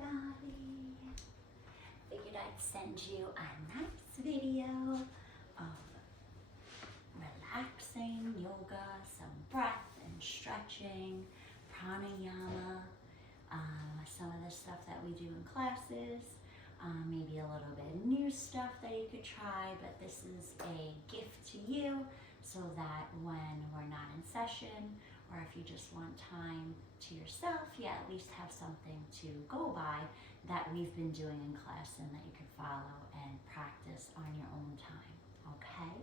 everybody. Figured I'd send you a nice video of relaxing yoga, some breath and stretching, pranayama, some of the stuff that we do in classes, maybe a little bit of new stuff that you could try, but this is a gift to you so that when we're not in session, or if you just want time to yourself, you at least have something to go by that we've been doing in class and that you can follow and practice on your own time, okay?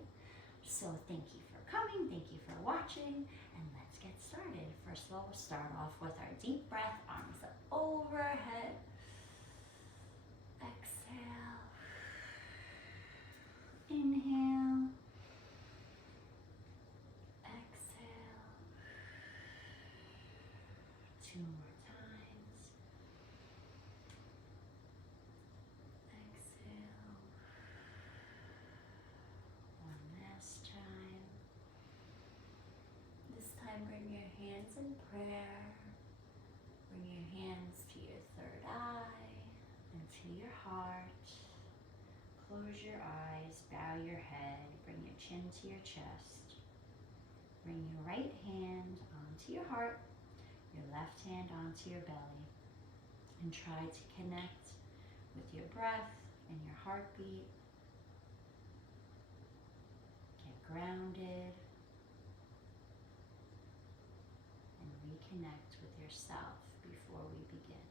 So thank you for coming, thank you for watching, and let's get started. First of all, we'll start off with our deep breath, arms up overhead. Exhale. Inhale. Exhale. 2 more times. Exhale. 1 last time. This time bring your hands in prayer. Bring your hands to your third eye and to your heart. Close your eyes, bow your head, bring your chin to your chest. Bring your right hand onto your heart, your left hand onto your belly, and try to connect with your breath and your heartbeat. Get grounded and reconnect with yourself before we begin.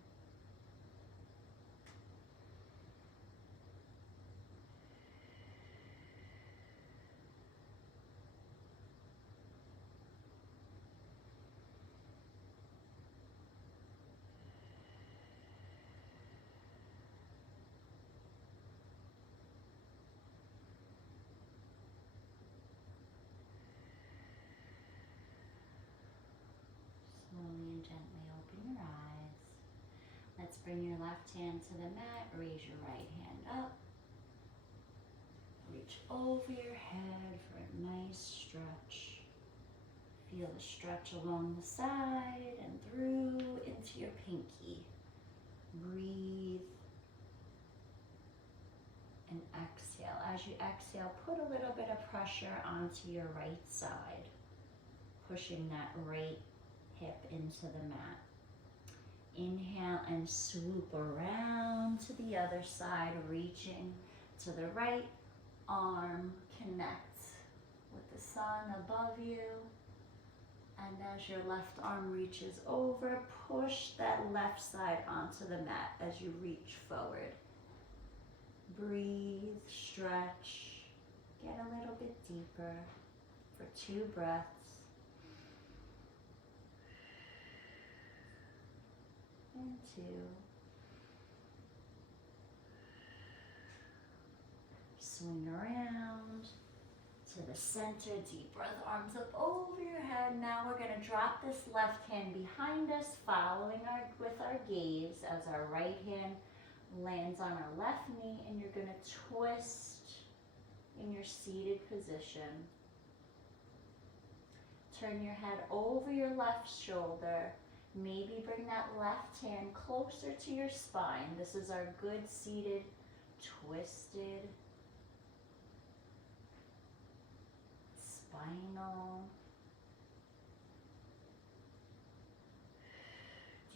Slowly and gently open your eyes. Let's bring your left hand to the mat. Raise your right hand up. Reach over your head for a nice stretch. Feel the stretch along the side and through into your pinky. Breathe and exhale. As you exhale, put a little bit of pressure onto your right side, pushing that right hip into the mat. Inhale and swoop around to the other side, reaching to the right arm. Connect with the sun above you. And as your left arm reaches over, push that left side onto the mat as you reach forward. Breathe, stretch, get a little bit deeper for 2 breaths. And 2. Swing around to the center, deep breath, arms up over your head. Now we're going to drop this left hand behind us, following with our gaze as our right hand lands on our left knee, and you're going to twist in your seated position. Turn your head over your left shoulder. Maybe bring that left hand closer to your spine. This is our good seated, twisted, spinal.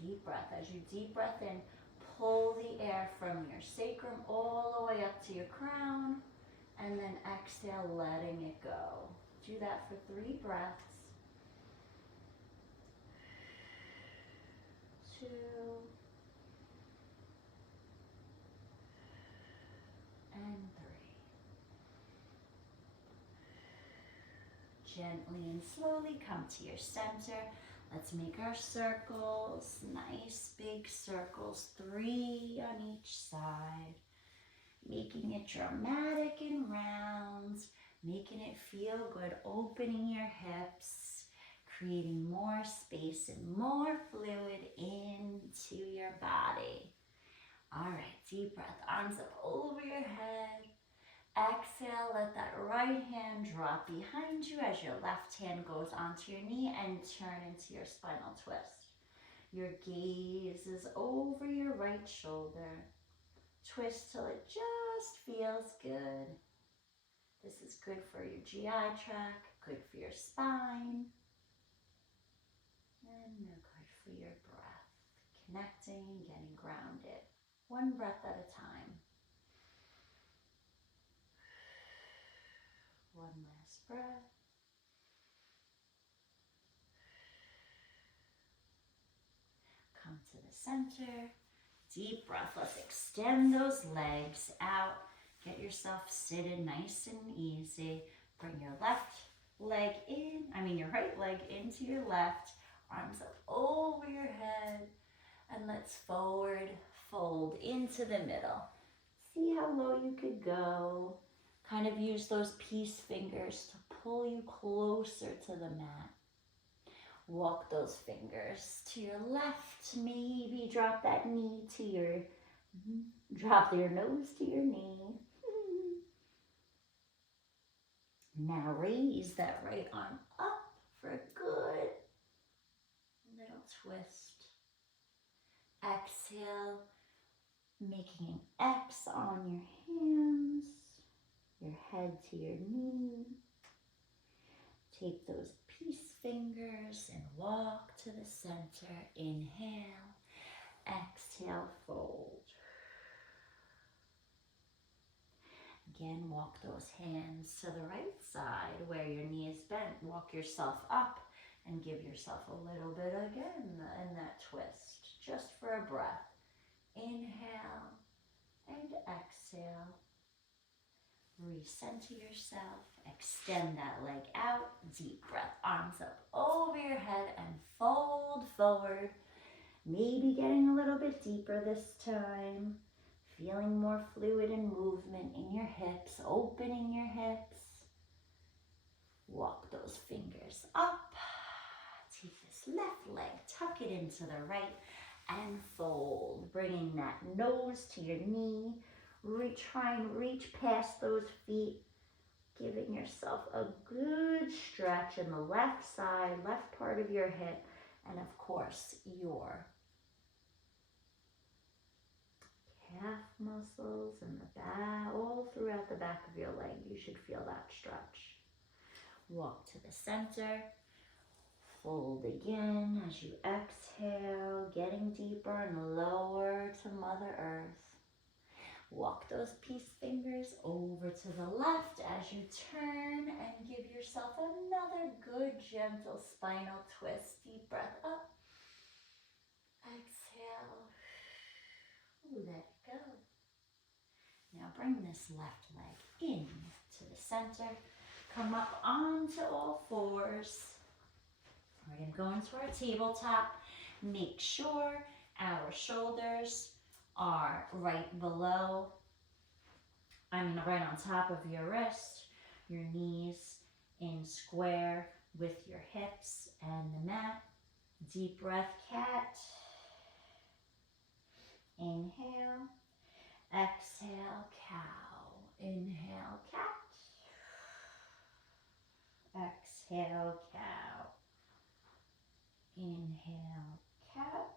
Deep breath. As you deep breath in, pull the air from your sacrum all the way up to your crown, and then exhale, letting it go. Do that for 3 breaths. 2. And 3. Gently and slowly come to your center. Let's make our circles, nice big circles, 3 on each side. Making it dramatic and round, making it feel good, opening your hips, creating more space and more fluid into your body. All right, deep breath, arms up over your head. Exhale, let that right hand drop behind you as your left hand goes onto your knee and turn into your spinal twist. Your gaze is over your right shoulder. Twist till it just feels good. This is good for your GI tract, good for your spine, and good for your breath. Connecting, getting grounded. One breath at a time. One last breath. Come to the center. Deep breath. Let's extend those legs out. Get yourself seated nice and easy. Bring your your right leg into your left. Arms up over your head. And let's forward fold into the middle. See how low you could go. Kind of use those peace fingers to pull you closer to the mat. Walk those fingers to your left. Maybe drop that knee to drop your nose to your knee. Now raise that right arm up for a good little twist. Exhale, making an X on your hands, your head to your knee. Take those peace fingers and walk to the center. Inhale, exhale, fold. Again, walk those hands to the right side where your knee is bent. Walk yourself up and give yourself a little bit again in that twist, just for a breath. Inhale and exhale. Recenter yourself. Extend that leg out. Deep breath. Arms up over your head and fold forward. Maybe getting a little bit deeper this time. Feeling more fluid and movement in your hips. Opening your hips. Walk those fingers up. Take this left leg. Tuck it into the right and fold. Bringing that nose to your knee. Try and reach past those feet, giving yourself a good stretch in the left side, left part of your hip, and of course your calf muscles and the back, all throughout the back of your leg. You should feel that stretch. Walk to the center, fold again as you exhale, getting deeper and lower to Mother Earth. Walk those peace fingers over to the left as you turn and give yourself another good gentle spinal twist. Deep breath up. Exhale. Let it go. Now bring this left leg in to the center. Come up onto all fours. We're going to go into our tabletop. Make sure our shoulders are right on top of your wrist, your knees in square with your hips and the mat. Deep breath, cat. Inhale, exhale, cow. Inhale, cat. Exhale, cow. Inhale, cat.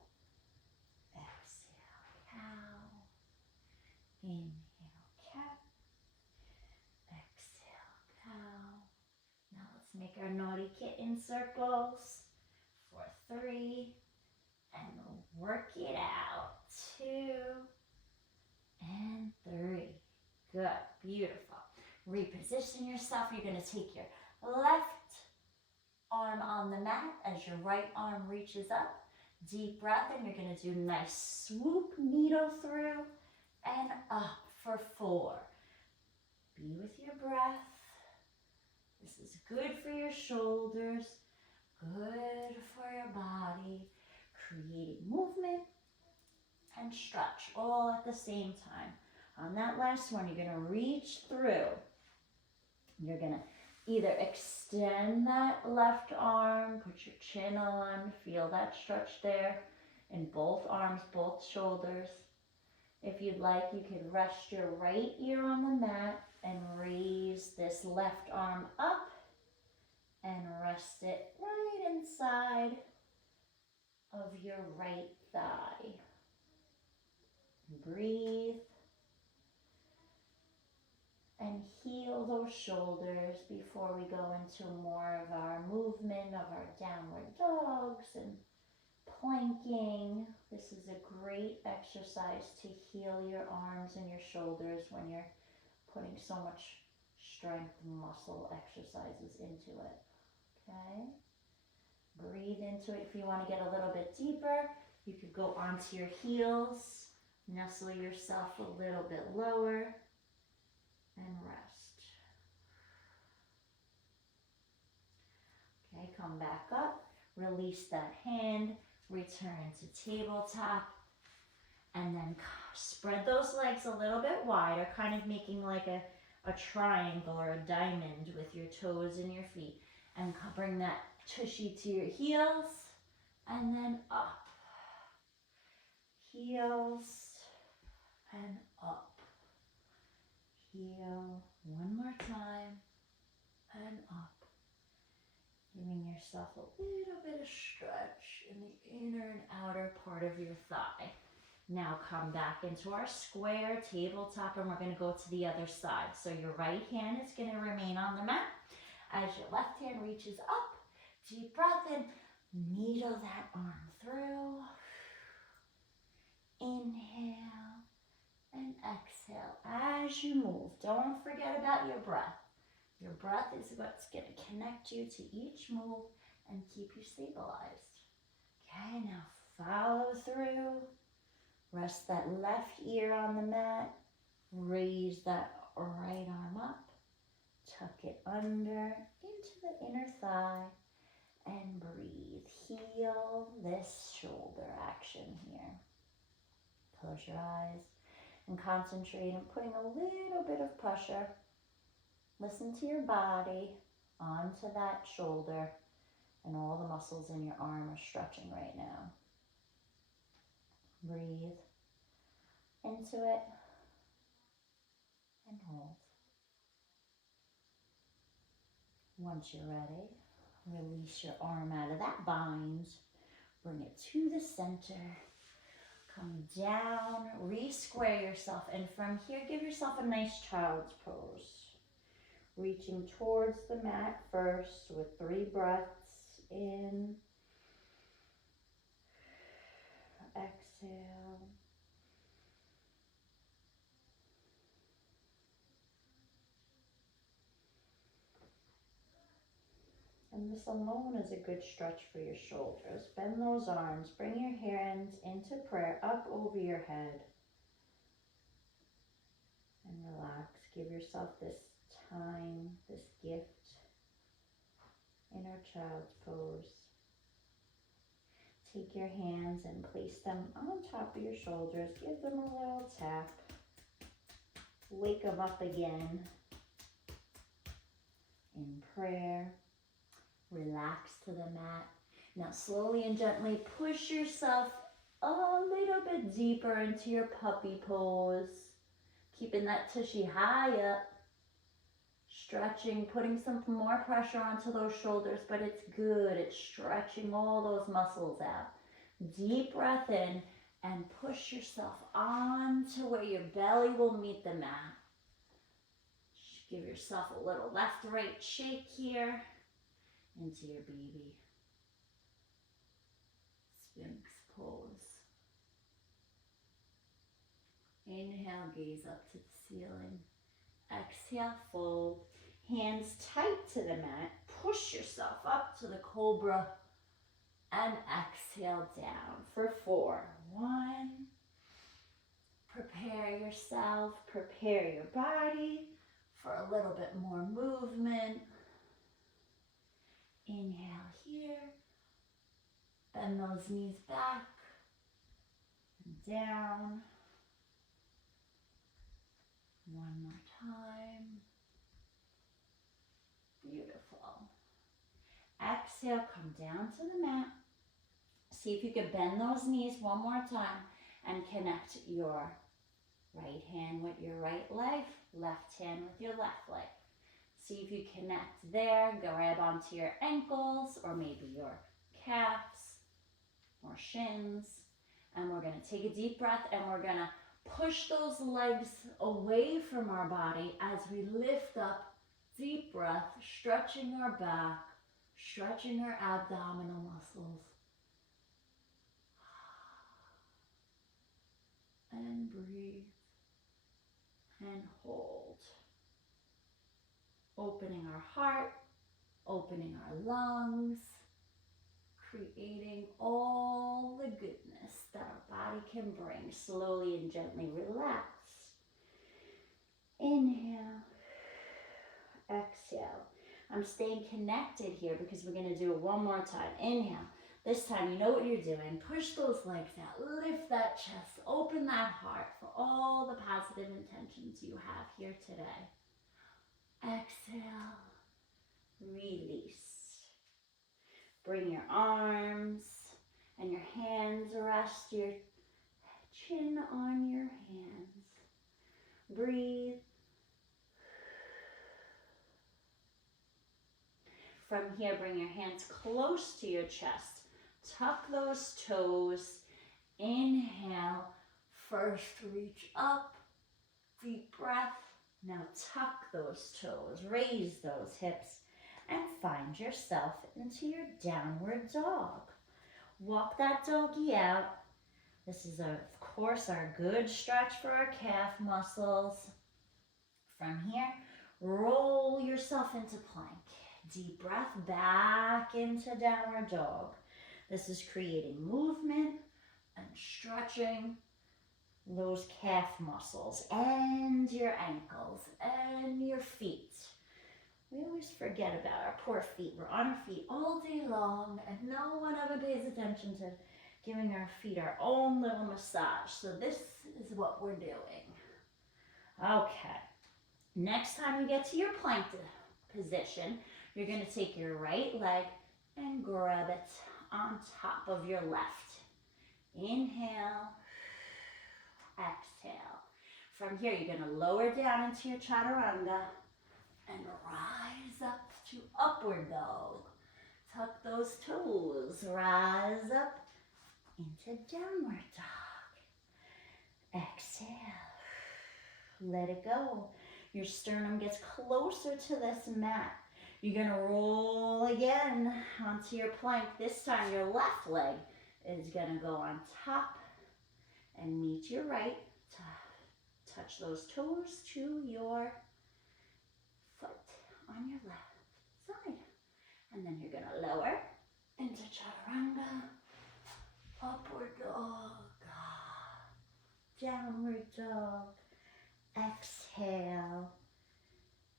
Exhale, cow. Inhale, cat. Exhale, cow. Now let's make our naughty kitten circles for 3 and work it out. 2 and 3. Good, beautiful. Reposition yourself. You're going to take your left arm on the mat as your right arm reaches up. Deep breath, and you're going to do a nice swoop needle through and up for 4. Be with your breath. This is good for your shoulders, good for your body, creating movement and stretch all at the same time. On that last one, you're going to reach through. You're going to either extend that left arm, put your chin on, feel that stretch there in both arms, both shoulders. If you'd like, you could rest your right ear on the mat and raise this left arm up and rest it right inside of your right thigh. Breathe and heal those shoulders before we go into more of our movement of our downward dogs and planking. This is a great exercise to heal your arms and your shoulders when you're putting so much strength muscle exercises into it. Okay? Breathe into it. If you want to get a little bit deeper, you could go onto your heels, nestle yourself a little bit lower, and rest. Okay, come back up, release that hand, return to tabletop, and then spread those legs a little bit wider, kind of making like a triangle or a diamond with your toes and your feet, and bring that tushy to your heels, and then up. Heels, and up. Heel, one more time, and up. Giving yourself a little bit of stretch in the inner and outer part of your thigh. Now come back into our square tabletop, and we're going to go to the other side. So your right hand is going to remain on the mat as your left hand reaches up. Deep breath in, needle that arm through. Inhale and exhale as you move. Don't forget about your breath. Your breath is what's going to connect you to each move and keep you stabilized. Okay, now follow through. Rest that left ear on the mat. Raise that right arm up. Tuck it under into the inner thigh and breathe. Heal this shoulder action here. Close your eyes and concentrate on putting a little bit of pressure. Listen to your body onto that shoulder, and all the muscles in your arm are stretching right now. Breathe into it and hold. Once you're ready, release your arm out of that bind. Bring it to the center. Come down, re-square yourself, and from here, give yourself a nice child's pose. Reaching towards the mat first with 3 breaths in. Exhale. And this alone is a good stretch for your shoulders. Bend those arms. Bring your hands into prayer up over your head. And relax. Give yourself this time, this gift. Inner child's pose. Take your hands and place them on top of your shoulders. Give them a little tap. Wake them up again in prayer. Relax to the mat. Now slowly and gently push yourself a little bit deeper into your puppy pose. Keeping that tushy high up. Stretching, putting some more pressure onto those shoulders, but it's good. It's stretching all those muscles out. Deep breath in and push yourself onto where your belly will meet the mat. Give yourself a little left-right shake here into your baby Sphinx pose. Inhale, gaze up to the ceiling. Exhale, fold. Hands tight to the mat. Push yourself up to the cobra. And exhale down for 4. 1. Prepare yourself. Prepare your body for a little bit more movement. Inhale here. Bend those knees back and down. 1 more time. Beautiful. Exhale, come down to the mat. See if you can bend those knees 1 more time and connect your right hand with your right leg, left hand with your left leg. See if you connect there. Grab onto your ankles or maybe your calves. more shins. And we're gonna take a deep breath and we're gonna push those legs away from our body as we lift up. Deep breath, stretching our back, stretching our abdominal muscles. And breathe and hold. Opening our heart, opening our lungs, creating all the goodness that our body can bring. Slowly and gently relax. Inhale, exhale. I'm staying connected here because we're going to do it one more time. Inhale. This time, you know what you're doing. Push those legs out. Lift that chest. Open that heart for all the positive intentions you have here today. Exhale. Release. Bring your arms and your hands, rest your chin on your hands. Breathe. From here, bring your hands close to your chest. Tuck those toes. Inhale. First, reach up. Deep breath. Now tuck those toes. Raise those hips. And find yourself into your downward dog. Walk that doggy out. This is, of course, our good stretch for our calf muscles. From here, roll yourself into plank. Deep breath back into downward dog. This is creating movement and stretching those calf muscles and your ankles and your feet. We always forget about our poor feet. We're on our feet all day long and no one ever pays attention to giving our feet our own little massage. So this is what we're doing. Okay. Next time you get to your plank position, you're going to take your right leg and grab it on top of your left. Inhale, exhale. From here, you're going to lower down into your chaturanga and rise up to upward dog. Tuck those toes, rise up into downward dog. Exhale, let it go. Your sternum gets closer to this mat. You're gonna roll again onto your plank. This time your left leg is gonna go on top and meet your right. Touch those toes to your foot on your left side. And then you're gonna lower into chaturanga, upward dog, downward dog. Exhale,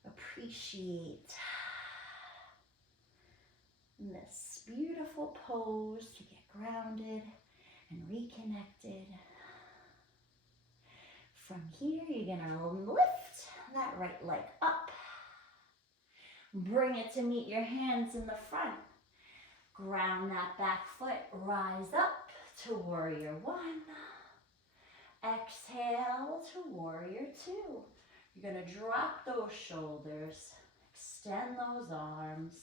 appreciate this beautiful pose to get grounded and reconnected. From here, you're gonna lift that right leg up. Bring it to meet your hands in the front. Ground that back foot, rise up to warrior one. Exhale to warrior two. You're gonna drop those shoulders, extend those arms.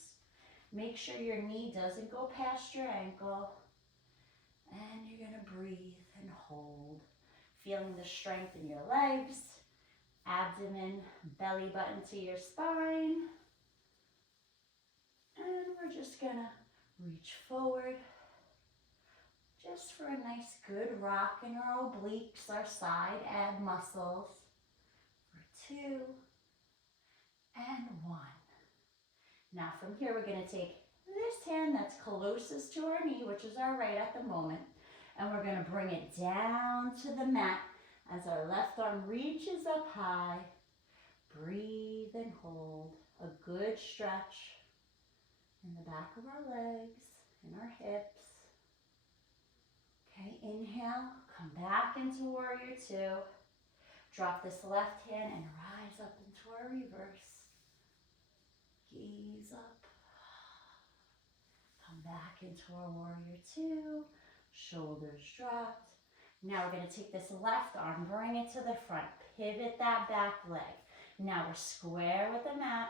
Make sure your knee doesn't go past your ankle. And you're gonna breathe and hold. Feeling the strength in your legs, abdomen, belly button to your spine. And we're just gonna reach forward. Just for a nice good rock in our obliques, our side ab muscles. For 2 and 1. Now from here we're going to take this hand that's closest to our knee, which is our right at the moment, and we're going to bring it down to the mat as our left arm reaches up high. Breathe and hold. A good stretch in the back of our legs, in our hips. Okay, inhale, come back into warrior two. Drop this left hand and rise up into our reverse. Gaze up. Come back into our warrior two. Shoulders dropped. Now we're going to take this left arm, bring it to the front. Pivot that back leg. Now we're square with the mat.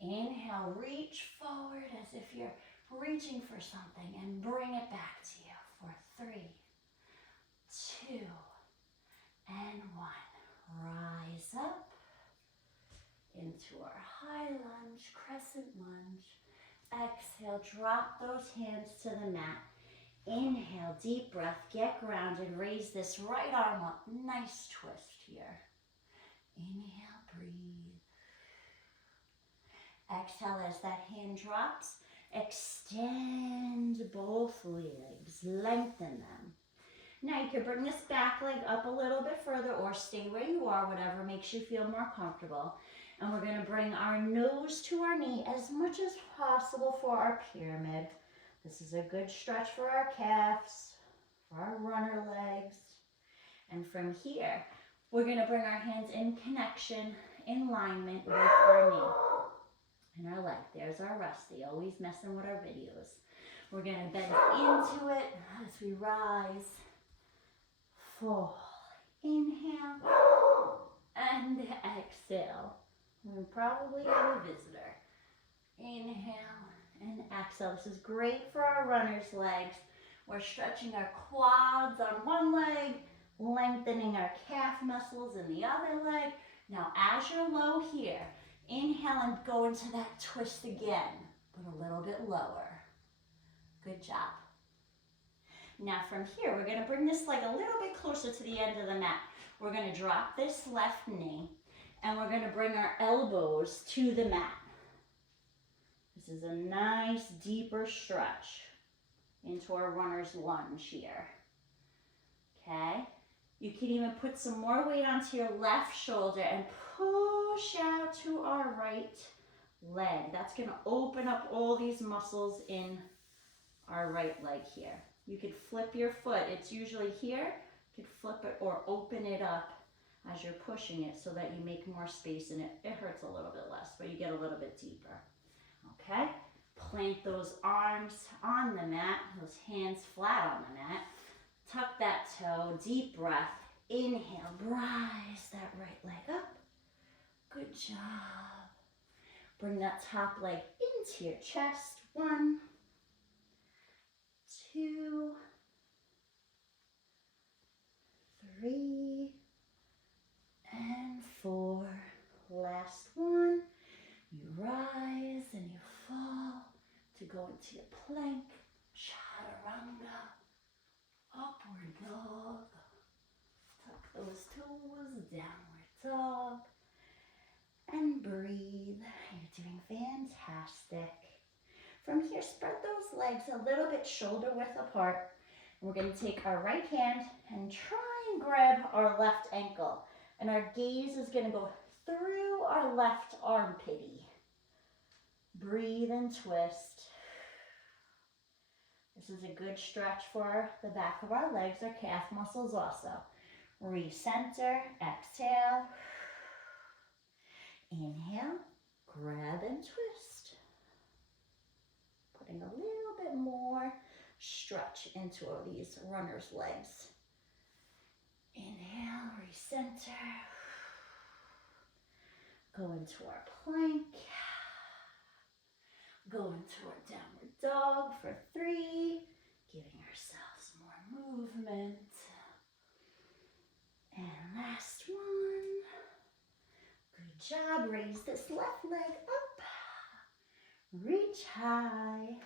Inhale, reach forward as if you're reaching for something, and bring it back to you for 3, 2, and 1. Rise up into our high lunge, crescent lunge. Exhale, drop those hands to the mat. Inhale, deep breath, get grounded. Raise this right arm up. Nice twist here. Inhale, breathe. Exhale as that hand drops. Extend both legs, lengthen them. Now you can bring this back leg up a little bit further or stay where you are, whatever makes you feel more comfortable. And we're going to bring our nose to our knee as much as possible for our pyramid. This is a good stretch for our calves, for our runner legs. And from here, we're going to bring our hands in connection, in alignment with our knee and our leg. There's our rusty, always messing with our videos. We're going to bend into it as we rise. Fall. Inhale and exhale. We probably have a visitor. Inhale and exhale. This is great for our runner's legs. We're stretching our quads on one leg, lengthening our calf muscles in the other leg. Now, as you're low here, inhale and go into that twist again, but a little bit lower. Good job. Now from here, we're going to bring this leg a little bit closer to the end of the mat. We're going to drop this left knee, and we're going to bring our elbows to the mat. This is a nice, deeper stretch into our runner's lunge here. Okay? You can even put some more weight onto your left shoulder and push out to our right leg. That's going to open up all these muscles in our right leg here. You could flip your foot. It's usually here. You could flip it or open it up as you're pushing it so that you make more space and it hurts a little bit less, but you get a little bit deeper. Okay? Plant those arms on the mat, those hands flat on the mat. Tuck that toe, deep breath. Inhale, rise that right leg up. Good job. Bring that top leg into your chest. 1, 2, 3, and 4. Last one. You rise and you fall to go into your plank, chaturanga, upward dog. Tuck those toes, downward dog, and breathe. You're doing fantastic. From here, spread those legs a little bit shoulder width apart. We're going to take our right hand and try and grab our left ankle. And our gaze is going to go through our left armpitty. Breathe and twist. This is a good stretch for the back of our legs, our calf muscles also. Recenter, exhale. Inhale, grab and twist. Putting a little bit more stretch into these runner's legs. Inhale, recenter. Go into our plank. Go into our downward dog for 3. Giving ourselves more movement. And last one. Good job. Raise this left leg up. Reach high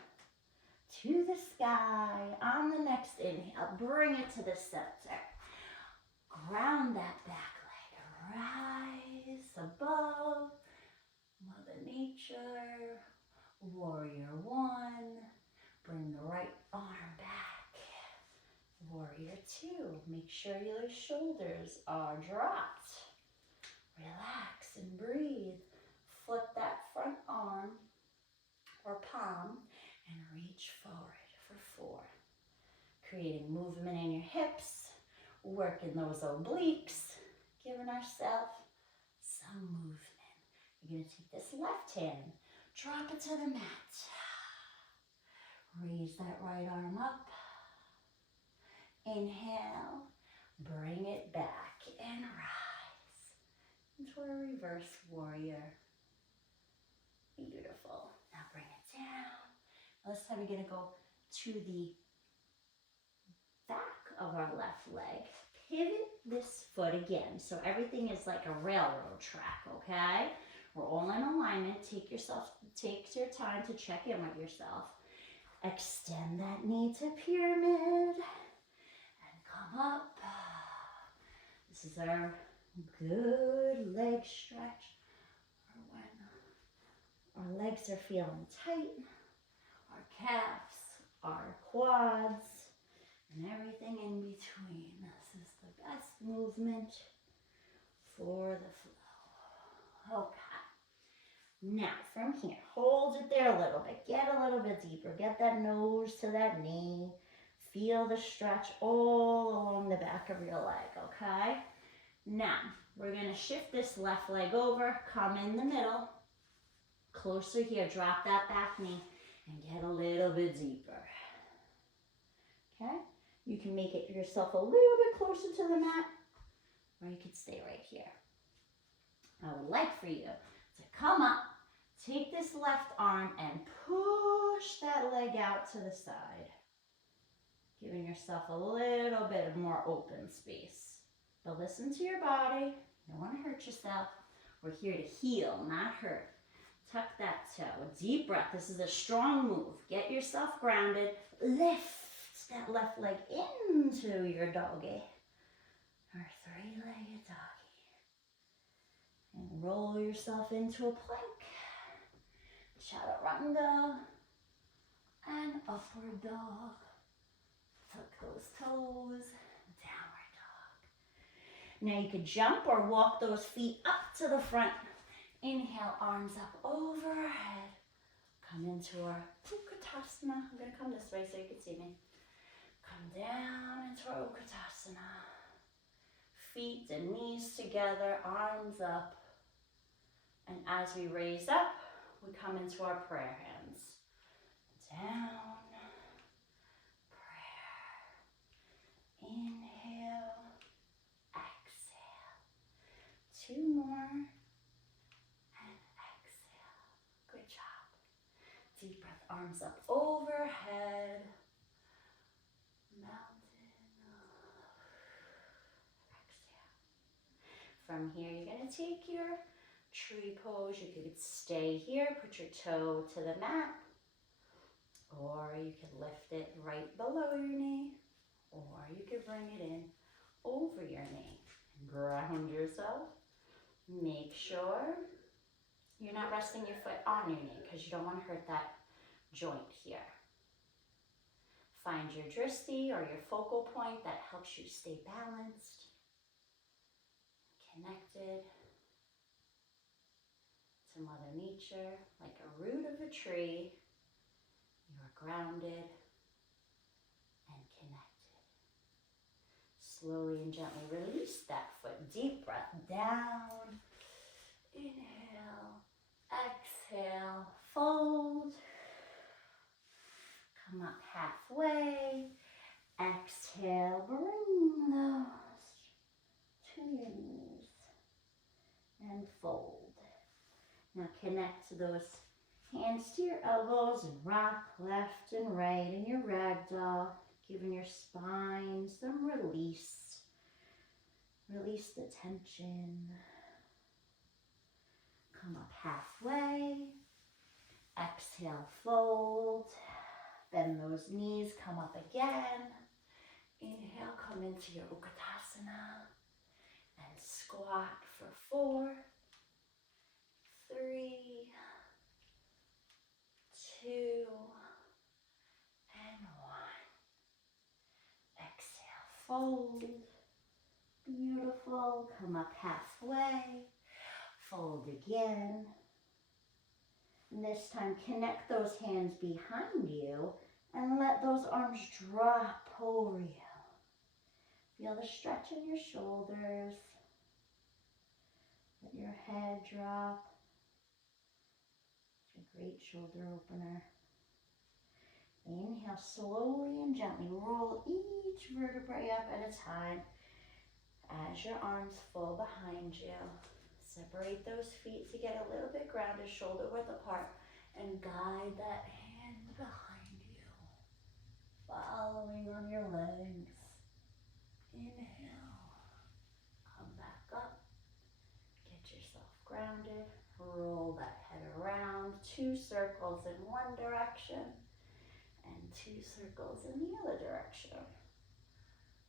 to the sky. On the next inhale, bring it to the center. Ground that back leg. Rise above Mother Nature. Warrior 1. Bring the right arm back. Warrior 2. Make sure your shoulders are dropped. Relax and breathe. Flip that front arm or palm and reach forward for 4. Creating movement in your hips, working those obliques, giving ourselves some movement. You're going to take this left hand, drop it to the mat. Raise that right arm up. Inhale, bring it back and rise into a reverse warrior. Beautiful. Now bring it down. This time we're gonna go to the back of our left leg. Pivot this foot again. So everything is like a railroad track, okay? We're all in alignment. Take your time to check in with yourself. Extend that knee to pyramid and come up. This is our good leg stretch, or when our legs are feeling tight, our calves, our quads, and everything in between. This is the best movement for the flow. Okay. Now from here, hold it there a little bit. Get a little bit deeper. Get that nose to that knee. Feel the stretch all along the back of your leg, okay? Now, we're gonna shift this left leg over, come in the middle, closer here, drop that back knee, and get a little bit deeper. Okay? You can make it yourself a little bit closer to the mat, or you can stay right here. I would like for you to come up, take this left arm, and push that leg out to the side, giving yourself a little bit more open space. But listen to your body. You don't want to hurt yourself. We're here to heal, not hurt. Tuck that toe. Deep breath. This is a strong move. Get yourself grounded. Lift that left leg into your doggy, or three-legged doggy. And roll yourself into a plank. Chaturanga and upward dog. Tuck those toes. Downward dog. Now you could jump or walk those feet up to the front. Inhale, arms up overhead. Come into our Utkatasana. I'm going to come this way so you can see me. Come down into our Utkatasana. Feet and knees together, arms up. And as we raise up, we come into our prayer hands. Down, prayer. Inhale, exhale. Two more. And exhale. Good job. Deep breath, arms up overhead. Mountain. Exhale. From here, you're going to take your tree pose. You could stay here, put your toe to the mat, or you could lift it right below your knee, or you could bring it in over your knee. Ground yourself. Make sure you're not resting your foot on your knee because you don't want to hurt that joint here. Find your drishti or your focal point that helps you stay balanced, connected to Mother Nature, like a root of a tree. You are grounded and connected. Slowly and gently release that foot. Deep breath down. Inhale, exhale, fold. Come up halfway. Exhale, bring those to your knees and fold. Now connect those hands to your elbows and rock left and right in your ragdoll, giving your spine some release. Release the tension. Come up halfway. Exhale, fold. Bend those knees, come up again. Inhale, come into your Utkatasana and squat for 4, 3, 2, and 1. Exhale, fold. Beautiful. Come up halfway. Fold again. And this time, connect those hands behind you and let those arms drop over you. Feel the stretch in your shoulders. Let your head drop. It's a great shoulder opener. Inhale, slowly and gently roll each vertebrae up at a time as your arms fall behind you. Separate those feet to get a little bit grounded, shoulder width apart, and guide that hand behind following on your legs. Inhale, come back up, get yourself grounded, roll that head around, 2 circles in one direction and 2 circles in the other direction.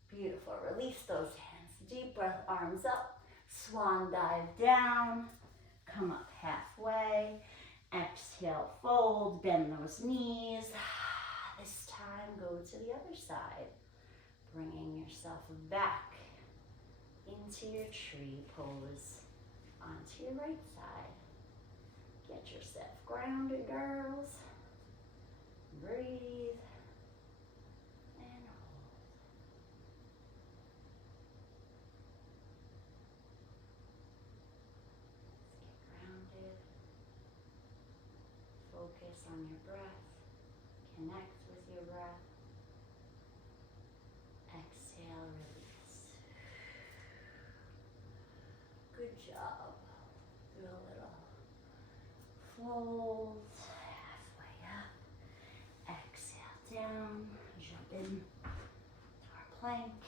Beautiful, release those hands, deep breath, arms up, swan dive down, come up halfway, exhale, fold, bend those knees. This time, go to the other side, bringing yourself back into your tree pose, onto your right side. Get yourself grounded, girls. Breathe and hold. Let's get grounded. Focus on your breath. Connect with your breath. Exhale, release. Good job. Do a little fold, halfway up. Exhale down, jump in to our plank.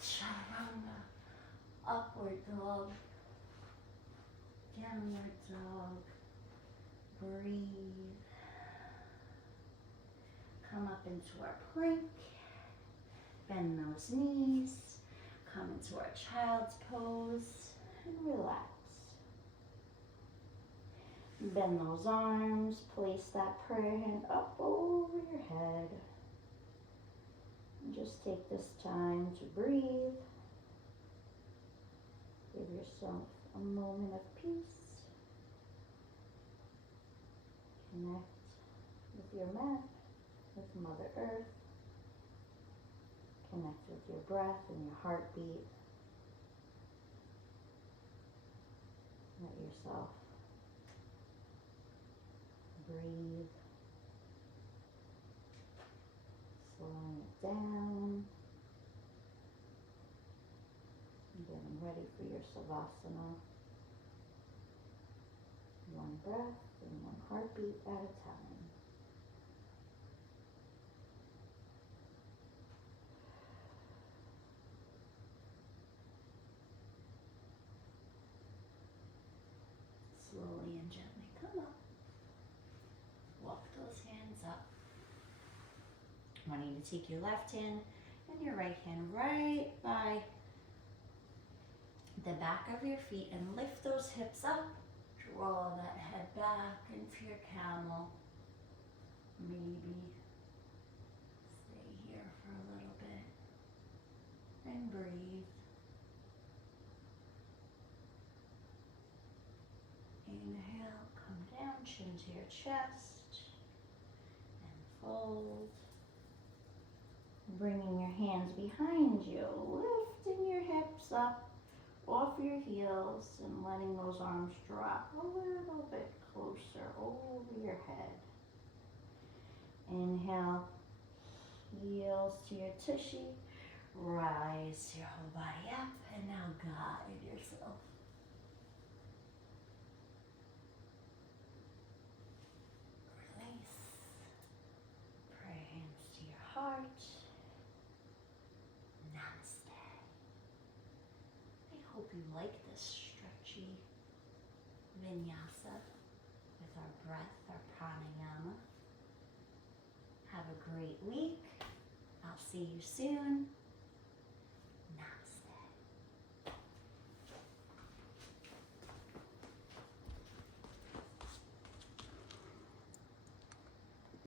Chaturanga, upward dog, downward dog. Breathe. Come up into our plank. Bend those knees. Come into our child's pose and relax. Bend those arms. Place that prayer hand up over your head. And just take this time to breathe. Give yourself a moment of peace. Connect with your mat, with Mother Earth. Connect with your breath and your heartbeat. Let yourself breathe. Slowing it down. Getting ready for your Savasana. One breath and one heartbeat at a time. Slowly and gently come up. Walk those hands up. Wanting to take your left hand and your right hand right by the back of your feet and lift those hips up. Draw that head back into your camel. Maybe stay here for a little bit and breathe. Inhale, come down, chin to your chest and fold. Bringing your hands behind you, lifting your hips up off your heels and letting those arms drop a little bit closer over your head. Inhale, heels to your tushy, rise your whole body up, and now guide yourself. Release. Pray hands to your heart. Namaste. I hope you like this stretchy vinyasa with our breath, our pranayama. Have a great week. I'll see you soon.